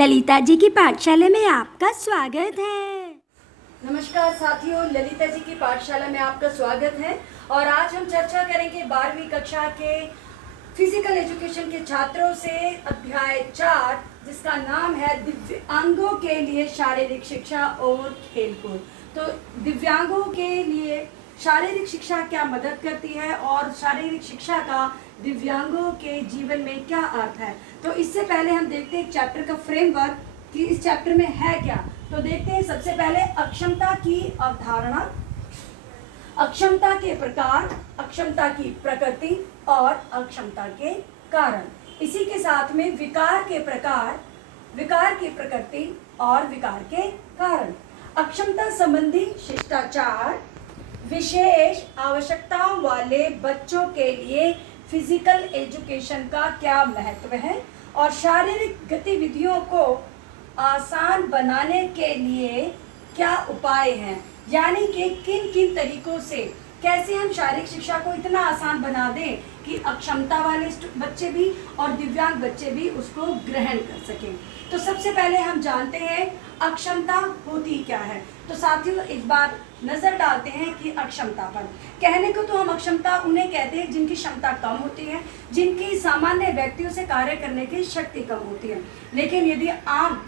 ललिता जी की पाठशाला में आपका स्वागत है। नमस्कार साथियों, ललिता जी की पाठशाला में आपका स्वागत है। और आज हम चर्चा करेंगे 12वीं कक्षा के फिजिकल एजुकेशन के छात्रों से अध्याय 4, जिसका नाम है दिव्यांगों के लिए शारीरिक शिक्षा और खेलकूद। तो दिव्यांगों के लिए शारीरिक शिक्षा क्या मदद करती है और शारीरिक शिक्षा का दिव्यांगों के जीवन में क्या अर्थ है। तो इससे पहले हम देखते हैं चैप्टर का फ्रेमवर्क कि इस चैप्टर में है क्या। तो देखते हैं सबसे पहले अक्षमता की अवधारणा, अक्षमता के प्रकार, अक्षमता की प्रकृति और अक्षमता के कारण। इसी के साथ में विकार के प्रकार, विकार की प्रकृति और विकार के कारण। अक्षमता संबंधी शिष्टाचार, विशेष आवश्यकताओं वाले बच्चों के लिए फिजिकल एजुकेशन का क्या महत्व है और शारीरिक गतिविधियों को आसान बनाने के लिए क्या उपाय हैं। यानी कि किन किन तरीकों से कैसे हम शारीरिक शिक्षा को इतना आसान बना दें कि अक्षमता वाले बच्चे भी और दिव्यांग बच्चे भी उसको ग्रहण कर सकें। तो सबसे पहले हम जानते हैं अक्षमता होती क्या है। तो साथियों एक बार नजर डालते हैं कि अक्षमता पर। कहने को तो हम अक्षमता उन्हें कहते हैं जिनकी क्षमता कम होती है, जिनकी सामान्य व्यक्तियों से कार्य करने की शक्ति कम होती है। लेकिन यदि आम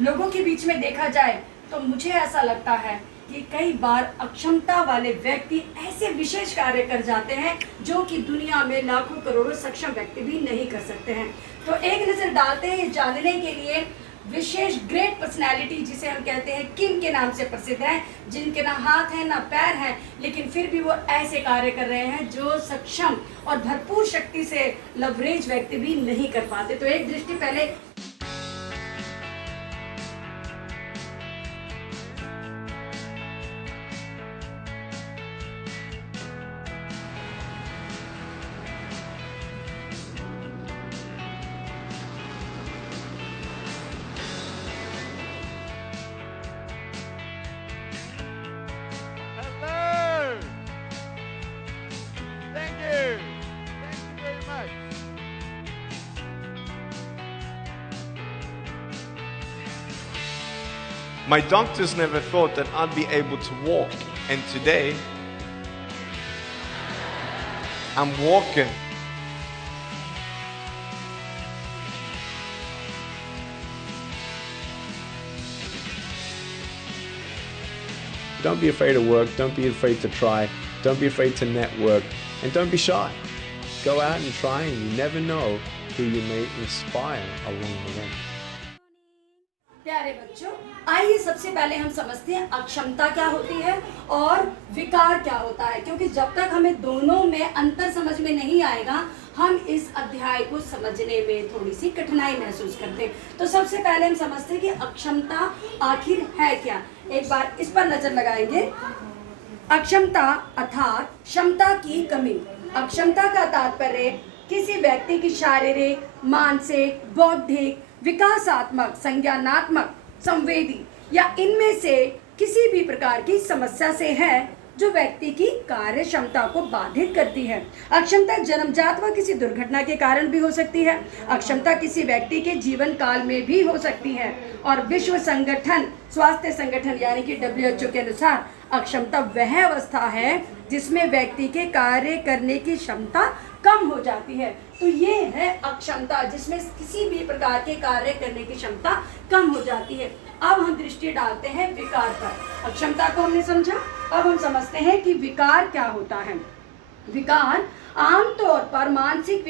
लोगों के बीच में देखा जाए तो मुझे ऐसा लगता है कि कई बार अक्षमता वाले व्यक्ति ऐसे विशेष कार्य कर जाते हैं जो कि दुनिया में लाखों करोड़ों सक्षम व्यक्ति भी नहीं कर सकते हैं। तो एक नजर डालते हैं जानने के लिए विशेष ग्रेट पर्सनैलिटी, जिसे हम कहते हैं किम के नाम से प्रसिद्ध है, जिनके ना हाथ है ना पैर है, लेकिन फिर भी वो ऐसे कार्य कर रहे हैं जो सक्षम और भरपूर शक्ति से लवरेज व्यक्ति भी नहीं कर पाते। तो एक दृष्टि पहले My doctors never thought that I'd be able to walk, and today I'm walking. Don't be afraid of work, don't be afraid to try, don't be afraid to network, and don't be shy. Go out and try, and you never know who you may inspire along the way. प्यारे बच्चों, आइए सबसे पहले हम समझते हैं अक्षमता क्या होती है और विकार क्या होता है, क्योंकि जब तक हमें दोनों में अंतर समझ में नहीं आएगा हम इस अध्याय को समझने में थोड़ी सी कठिनाई महसूस करते हैं। तो सबसे पहले हम समझते हैं कि अक्षमता आखिर है क्या। एक बार इस पर नजर लगाएंगे। अक्षमता अर्थात क्षमता की कमी। अक्षमता का तात्पर्य किसी व्यक्ति की शारीरिक, मानसिक, बौद्धिक, विकासात्मक, संज्ञानात्मक, संवेदी या इनमें से किसी भी प्रकार की समस्या से है जो व्यक्ति की कार्य क्षमता को बाधित करती है। अक्षमता जन्मजात व किसी दुर्घटना के कारण भी हो सकती है। अक्षमता किसी व्यक्ति के जीवन काल में भी हो सकती है। और विश्व संगठन, स्वास्थ्य संगठन यानी कि WHO के अनुसार अक्षमता वह अवस्था है जिसमें व्यक्ति के कार्य करने की क्षमता कम हो जाती है। तो ये है अक्षमता, जिसमें किसी भी प्रकार के कार्य करने की क्षमता कम हो जाती है। अब हम दृष्टि डालते हैं विकार पर। अक्षमता को हमने समझा, अब हम समझते हैं कि विकार क्या होता है। विकार आमतौर पर मानसिक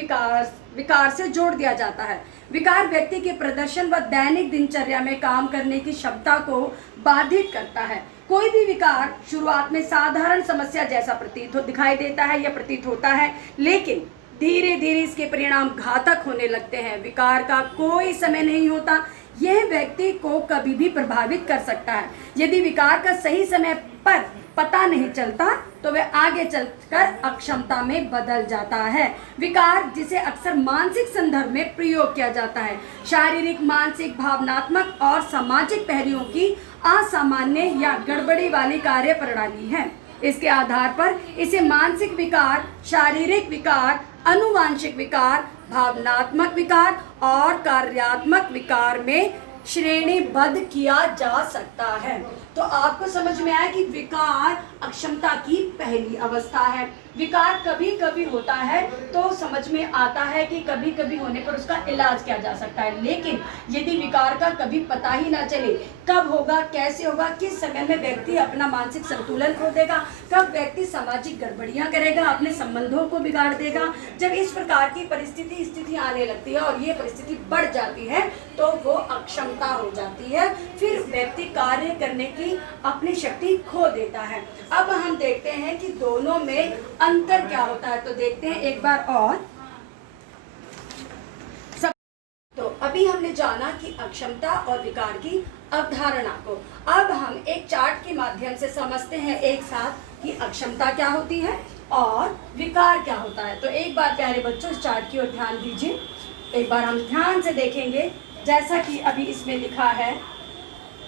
विकार से जोड़ दिया जाता है। विकार व्यक्ति के प्रदर्शन व दैनिक दिनचर्या में काम करने की क्षमता को बाधित करता है। कोई भी विकार शुरुआत में साधारण समस्या जैसा दिखाई देता है या प्रतीत होता है, लेकिन धीरे धीरे इसके परिणाम घातक होने लगते हैं। विकार का कोई समय नहीं होता, यह व्यक्ति को कभी भी प्रभावित कर सकता है। यदि विकार का सही समय पर पता नहीं चलता तो वह आगे चलकर अक्षमता में बदल जाता है। विकार जिसे अक्सर मानसिक संदर्भ में प्रयोग किया जाता है, शारीरिक, मानसिक, भावनात्मक और सामाजिक पहलुओं की असामान्य या गड़बड़ी वाली कार्य प्रणाली है। इसके आधार पर इसे मानसिक विकार, शारीरिक विकार, अनुवांशिक विकार, भावनात्मक विकार और कार्यात्मक विकार में श्रेणीबद्ध किया जा सकता है। तो आपको समझ में आया कि विकार अक्षमता की पहली अवस्था है। विकार कभी कभी होता है तो समझ में आता है कि कभी कभी होने पर उसका इलाज किया जा सकता है, लेकिन यदि विकार का कभी पता ही ना चले कब होगा, कैसे होगा, किस समय में व्यक्ति अपना मानसिक संतुलन खो देगा, कब व्यक्ति सामाजिक गड़बड़ियां करेगा, अपने संबंधों को बिगाड़ देगा, जब इस प्रकार की स्थिति आने लगती है और ये परिस्थिति बढ़ जाती है तो वो अक्षमता हो जाती है। फिर व्यक्ति कार्य करने की अपनी शक्ति खो देता है। अब हम देखते हैं कि दोनों में अंतर क्या होता है, तो देखते हैं एक बार और। तो अभी हमने जाना कि अक्षमता और विकार की अवधारणा को। अब हम एक चार्ट के माध्यम से समझते हैं एक साथ कि अक्षमता क्या होती है और विकार क्या होता है। तो एक बार प्यारे बच्चों इस चार्ट की ओर ध्यान दीजिए। एक बार हम ध्यान से देखेंगे, जैसा कि अभी इसमें लिखा है,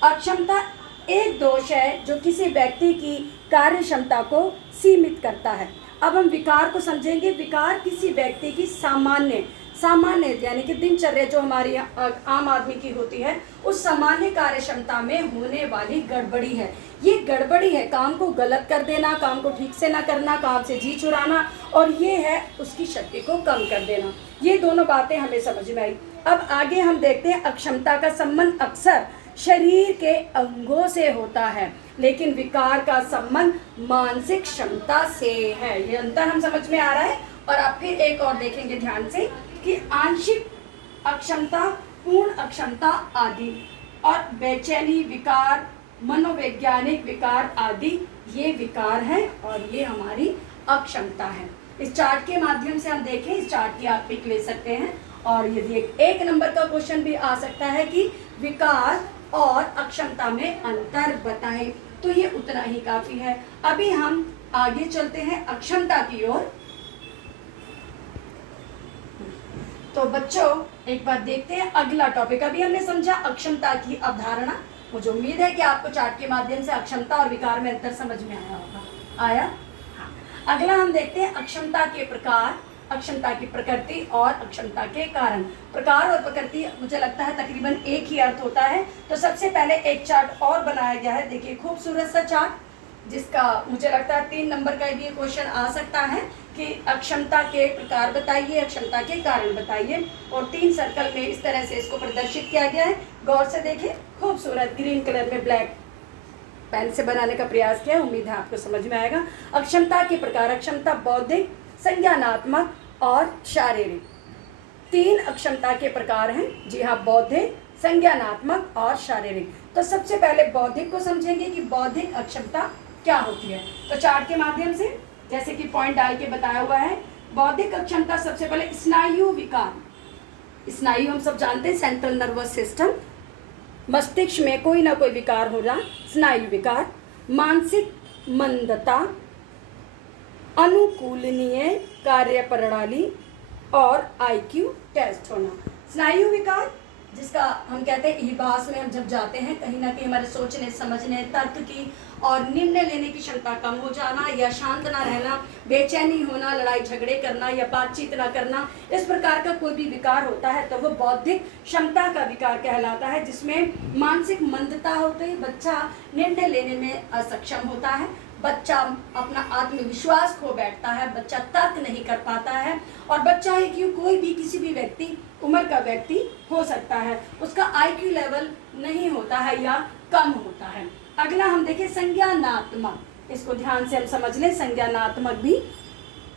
अक्षमता एक दोष है जो किसी व्यक्ति की कार्य क्षमता को सीमित करता है। अब हम विकार को समझेंगे। विकार किसी व्यक्ति की सामान्य यानी कि दिनचर्या जो हमारी आम आदमी की होती है उस सामान्य कार्य क्षमता में होने वाली गड़बड़ी है। ये गड़बड़ी है काम को गलत कर देना, काम को ठीक से ना करना, काम से जी चुराना, और ये है उसकी शक्ति को कम कर देना। ये दोनों बातें हमें समझ में आई। अब आगे हम देखते हैं अक्षमता का संबंध अक्सर शरीर के अंगों से होता है, लेकिन विकार का संबंध मानसिक क्षमता से है। ये अंतर हम समझ में आ रहा है। और अब फिर एक और देखेंगे ध्यान से कि आंशिक अक्षमता, पूर्ण अक्षमता आदि, और बेचैनी विकार, मनोवैज्ञानिक विकार आदि ये विकार है और ये हमारी अक्षमता है। इस चार्ट के माध्यम से हम देखें, इस चार्ट की आप पिक ले सकते हैं, और यदि एक नंबर का क्वेश्चन भी आ सकता है कि विकार और अक्षमता में अंतर बताएं, तो ये उतना ही काफी है। अभी हम आगे चलते हैं अक्षमता की ओर। तो बच्चों एक बार देखते हैं अगला टॉपिक। अभी हमने समझा अक्षमता की अवधारणा। मुझे उम्मीद है कि आपको चार्ट के माध्यम से अक्षमता और विकार में अंतर समझ में आया होगा। आया? हाँ। अगला हम देखते हैं अक्षमता के प्रकार, अक्षमता की प्रकृति और अक्षमता के कारण। प्रकार और प्रकृति मुझे लगता है तकरीबन एक ही अर्थ होता है। तो सबसे पहले एक चार्ट और बनाया गया है, देखिए खूबसूरत सा चार्ट, जिसका मुझे लगता है 3 नंबर का भी क्वेश्चन आ सकता है कि अक्षमता के प्रकार बताइए, अक्षमता के कारण बताइए, और 3 सर्कल में इस तरह से इसको प्रदर्शित किया गया है। गौर से देखें, खूबसूरत ग्रीन कलर में ब्लैक पेन से बनाने का प्रयास किया, उम्मीद है आपको समझ में आएगा। अक्षमता के प्रकार, अक्षमता बौद्धिक, संज्ञानात्मक और शारीरिक। 3 अक्षमता के प्रकार हैं। जी हाँ, बौद्धिक, संज्ञानात्मक और शारीरिक। तो सबसे पहले बौद्धिक को समझेंगे कि बौद्धिक अक्षमता क्या होती है। तो चार्ट के माध्यम से जैसे कि पॉइंट डाल के बताया हुआ है, बौद्धिक अक्षमता सबसे पहले स्नायु विकार। स्नायु हम सब जानते हैं, सेंट्रल नर्वस सिस्टम, मस्तिष्क में कोई ना कोई विकार हो रहा, स्नायु विकार। मानसिक मंदता, अनुकूलनीय कार्य प्रणाली और IQ टेस्ट होना। स्नायु विकार जिसका हम कहते हैं इहबास में हम जब जाते हैं, कहीं ना कहीं हमारे सोचने, समझने, तर्क की और निर्णय लेने की क्षमता कम हो जाना, या शांत ना रहना, बेचैनी होना, लड़ाई झगड़े करना या बातचीत ना करना, इस प्रकार का कोई भी विकार होता है तो वो बौद्धिक क्षमता का विकार कहलाता है, जिसमें मानसिक मंदता होती है, बच्चा निर्णय लेने में असक्षम होता है, बच्चा अपना आत्मविश्वास खो बैठता है, बच्चा तर्क नहीं कर पाता है, और बच्चा है कि कोई भी किसी भी व्यक्ति, उम्र का व्यक्ति हो सकता है, उसका IQ लेवल नहीं होता है या कम होता है। अगला हम देखें संज्ञानात्मक, इसको ध्यान से हम समझ लें। संज्ञानात्मक भी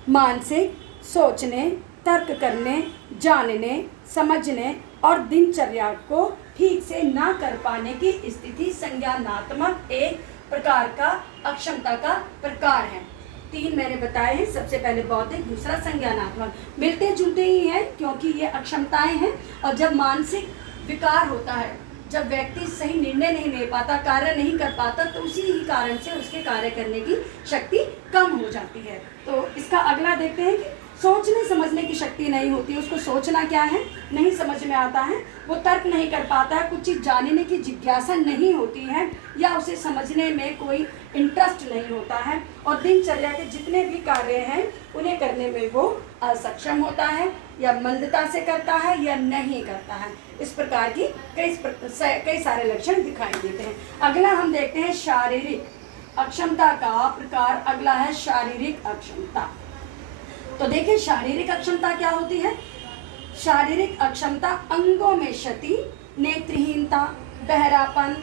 मानसिक, सोचने, तर्क करने, जानने, समझने और दिनचर्या को ठीक से ना कर पाने की स्थिति संज्ञानात्मक एक प्रकार का अक्षमता का प्रकार है। 3 मैंने बताए हैं, सबसे पहले बौद्धिक, दूसरा संज्ञानात्मक। मिलते जुलते ही हैं क्योंकि ये अक्षमताएं हैं। और जब मानसिक विकार होता है, जब व्यक्ति सही निर्णय नहीं ले पाता, कार्य नहीं कर पाता, तो उसी ही कारण से उसके कार्य करने की शक्ति कम हो जाती है। तो इसका अगला देखते हैं कि सोचने समझने की शक्ति नहीं होती, उसको सोचना क्या है नहीं समझ में आता है, वो तर्क नहीं कर पाता है, कुछ चीज़ जानने की जिज्ञासा नहीं होती है, या उसे समझने में कोई इंटरेस्ट नहीं होता है, और दिनचर्या के जितने भी कार्य हैं उन्हें करने में वो असक्षम होता है, या मंदता से करता है या नहीं करता है। इस प्रकार की कई सारे लक्षण दिखाई देते हैं। अगला हम देखते हैं शारीरिक अक्षमता का प्रकार। अगला है शारीरिक अक्षमता। तो देखिए शारीरिक अक्षमता क्या होती है। शारीरिक अक्षमता अंगों में क्षति, नेत्रहीनता, बहरापन,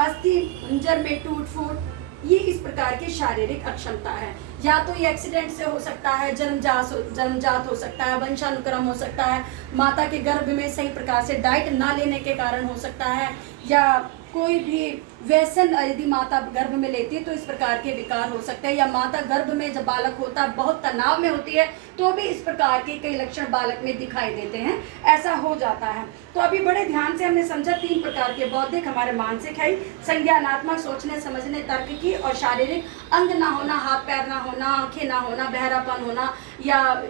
अस्थि पंजर में टूट फूट, ये इस प्रकार की शारीरिक अक्षमता है। या तो ये एक्सीडेंट से हो सकता है, जन्मजात हो सकता है, वंशानुक्रम हो सकता है, माता के गर्भ में सही प्रकार से डाइट ना लेने के कारण हो सकता है, या कोई भी व्यसन यदि माता गर्भ में लेती है तो इस प्रकार के विकार हो सकते हैं, या माता गर्भ में जब बालक होता है बहुत तनाव में होती है तो भी इस प्रकार के कई लक्षण बालक में दिखाई देते हैं, ऐसा हो जाता है। तो अभी बड़े ध्यान से हमने समझा 3 प्रकार के बौद्धिक हमारे मानसिक है, संज्ञानात्मक सोचने समझने तर्क की, और शारीरिक अंग ना होना, हाथ पैर ना होना, आंखें ना होना, बहरापन होना, या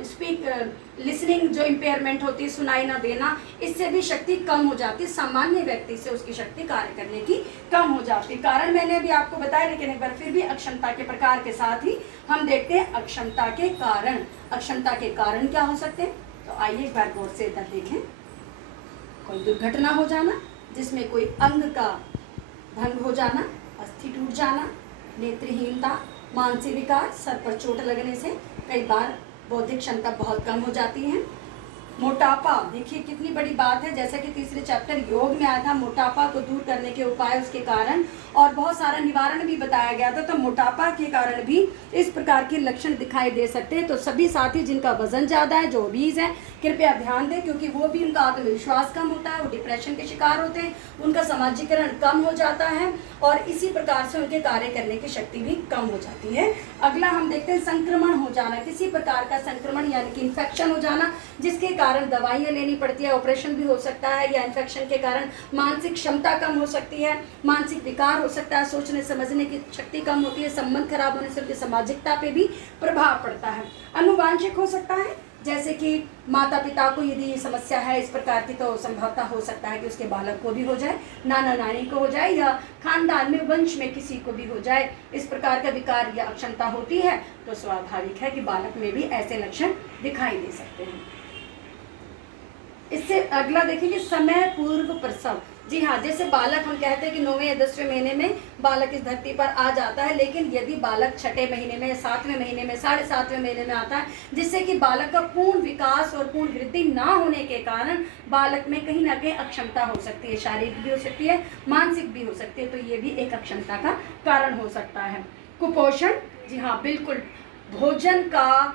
लिसनिंग जो इम्पेयरमेंट होती है, सुनाई ना देना, इससे भी शक्ति कम हो जाती है। सामान्य व्यक्ति से उसकी शक्ति कार्य करने की कम हो जाती है। कारण मैंने अभी आपको बताया, लेकिन एक बार फिर भी अक्षमता के प्रकार के साथ ही हम देखते हैं अक्षमता के कारण। अक्षमता के कारण क्या हो सकते हैं, तो आइए एक बार गौर से इधर देखें। कोई दुर्घटना हो जाना जिसमें कोई अंग का भंग हो जाना, अस्थि टूट जाना, नेत्रहीनता, मानसिक विकार, सर पर चोट लगने से कई बार बौद्धिक क्षमता बहुत कम हो जाती है। मोटापा, देखिए कितनी बड़ी बात है, जैसा कि तीसरे चैप्टर योग में आया था, मोटापा को दूर करने के उपाय, उसके कारण और बहुत सारा निवारण भी बताया गया था। तो मोटापा के कारण भी इस प्रकार के लक्षण दिखाई दे सकते हैं। तो सभी साथी जिनका वजन ज़्यादा है, जो ओबीज है, कृपया ध्यान दें, क्योंकि वो भी उनका आत्मविश्वास कम होता है, वो डिप्रेशन के शिकार होते हैं, उनका सामाजिकरण कम हो जाता है, और इसी प्रकार से उनके कार्य करने की शक्ति भी कम हो जाती है। अगला हम देखते हैं संक्रमण हो जाना, किसी प्रकार का संक्रमण यानी कि इन्फेक्शन हो जाना, जिसके कारण दवाइयाँ लेनी पड़ती है, ऑपरेशन भी हो सकता है, या इन्फेक्शन के कारण मानसिक क्षमता कम हो सकती है, मानसिक विकार हो सकता है, सोचने समझने की शक्ति कम होती है, संबंध खराब होने से उनकी सामाजिकता पे भी प्रभाव पड़ता है। अनुवांशिक हो सकता है, जैसे कि माता पिता को यदि समस्या है इस प्रकार की, तो संभवतः हो सकता है कि उसके बालक को भी हो जाए, नाना नानी को हो जाए, या खानदान में वंश में किसी को भी हो जाए। इस प्रकार का विकार या अक्षमता होती है तो स्वाभाविक है कि बालक में भी ऐसे लक्षण दिखाई दे सकते हैं। इससे अगला देखेंगे समय पूर्व प्रसव। जी हाँ, जैसे बालक हम कहते हैं कि 9वें या 10वें महीने में बालक इस धरती पर आ जाता है, लेकिन यदि बालक 6ठे महीने में, 7वें महीने में, 7.5वें महीने में आता है, जिससे कि बालक का पूर्ण विकास और पूर्ण वृद्धि ना होने के कारण बालक में कहीं ना कहीं अक्षमता हो सकती है, शारीरिक भी हो सकती है, मानसिक भी हो सकती है, तो ये भी एक अक्षमता का कारण हो सकता है। कुपोषण, जी हाँ बिल्कुल, भोजन का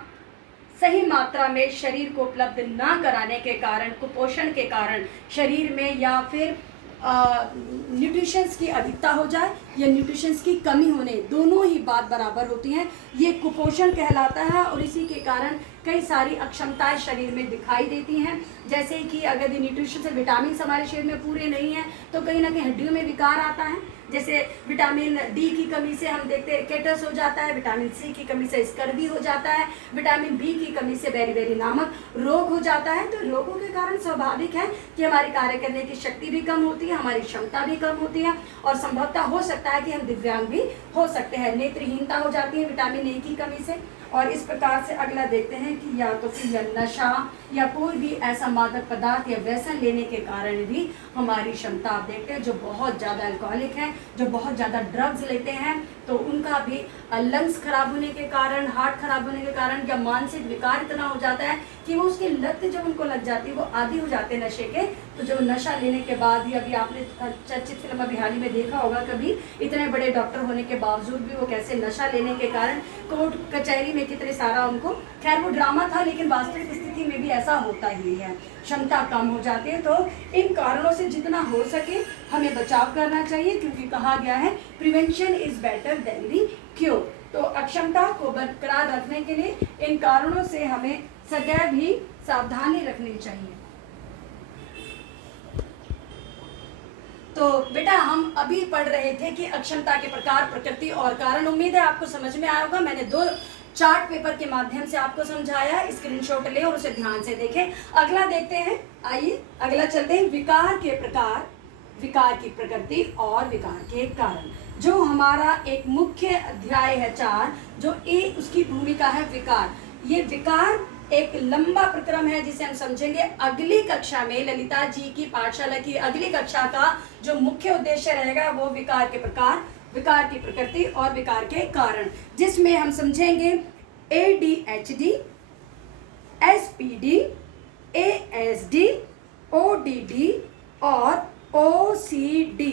सही मात्रा में शरीर को उपलब्ध ना कराने के कारण, कुपोषण के कारण शरीर में या फिर न्यूट्रिशंस की अधिकता हो जाए या न्यूट्रिशंस की कमी होने, दोनों ही बात बराबर होती हैं, ये कुपोषण कहलाता है। और इसी के कारण कई सारी अक्षमताएं शरीर में दिखाई देती हैं, जैसे कि अगर न्यूट्रिशन से विटामिन हमारे शरीर में पूरे नहीं हैं तो कहीं ना कहीं हड्डियों में विकार आता है, जैसे विटामिन डी की कमी से हम देखते हैं केटस हो जाता है, विटामिन सी की कमी से स्कर्वी हो जाता है, विटामिन बी की कमी से बेरी नामक रोग हो जाता है। तो रोगों के कारण स्वाभाविक है कि हमारी कार्य करने की शक्ति भी कम होती है, हमारी क्षमता भी कम होती है, और संभवतः हो सकता है कि हम दिव्यांग भी हो सकते हैं। नेत्रहीनता हो जाती है विटामिन ए की कमी से। और इस प्रकार से अगला देखते हैं कि या तो फिर नशा या कोई भी ऐसा मादक पदार्थ या व्यसन लेने के कारण भी हमारी क्षमता, आप देखते हैं जो बहुत ज़्यादा अल्कोहलिक हैं, जो बहुत ज़्यादा ड्रग्स लेते हैं, तो उनका भी लंग्स खराब होने के कारण, हार्ट खराब होने के कारण, या मानसिक विकार इतना हो जाता है कि वो उसकी लत जब उनको लग जाती है, वो आदी हो जाते हैं नशे के। तो जब नशा लेने के बाद, या अभी आपने चर्चित फिल्म अभी हाल ही में देखा होगा कभी, इतने बड़े डॉक्टर होने के बावजूद भी वो कैसे नशा लेने के कारण कोर्ट कचहरी में कितने सारा उनको, खैर वो ड्रामा था लेकिन वास्तविक स्थिति में भी ऐसा होता ही है, क्षमता कम हो जाती है। तो इन कारणों से जितना हो सके हमें बचाव करना चाहिए, क्योंकि कहा गया है prevention is better than the cure. तो अक्षमता को बरकरार रखने के लिए इन कारणों से हमें सदैव ही सावधानी रखनी चाहिए। तो बेटा हम अभी पढ़ रहे थे कि अक्षमता के प्रकार, प्रकृति और कारण। उम्मीद है आपको समझ में आया होगा। मैंने 2 चार्ट पेपर के माध्यम से आपको समझाया। स्क्रीनशॉट लें और उसे ध्यान से देखें। अगला देखते हैं, आइए अगला चलते हैं, विकार के प्रकार, विकार की प्रकृति और विकार के कारण। जो हमारा एक मुख्य अध्याय है 4, जो उसकी भूमिका है विकार। ये विकार एक लंबा प्रक्रम है जिसे हम समझेंगे अगली कक्षा में। ललिता जी की पाठशाला की अगली कक्षा का जो मुख्य उद्देश्य रहेगा वो विकार के प्रकार, विकार की प्रकृति और विकार के कारण, जिसमें हम समझेंगे ADHD, SPD, ASD, ODD और OCD।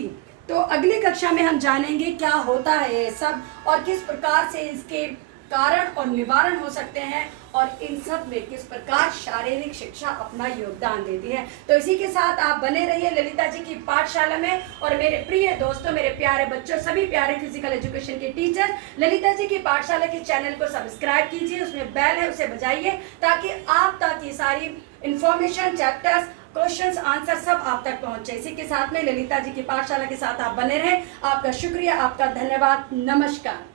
तो अगली कक्षा में हम जानेंगे क्या होता है ये सब और किस प्रकार से इसके कारण और निवारण हो सकते हैं और इन सब में किस प्रकार शारीरिक शिक्षा अपना योगदान देती है। तो इसी के साथ आप बने रहिए ललिता जी की पाठशाला में। और मेरे प्रिय दोस्तों, मेरे प्यारे बच्चों, सभी प्यारे फिजिकल एजुकेशन के टीचर, ललिता जी की पाठशाला के चैनल को सब्सक्राइब कीजिए, उसमें बेल है उसे बजाइए ताकि आप तक ये सारी इंफॉर्मेशन, चैप्टर्स, क्वेश्चंस, आंसर सब आप तक पहुंचे। इसी के साथ में ललिता जी की पाठशाला के साथ आप बने रहें। आपका शुक्रिया, आपका धन्यवाद, नमस्कार।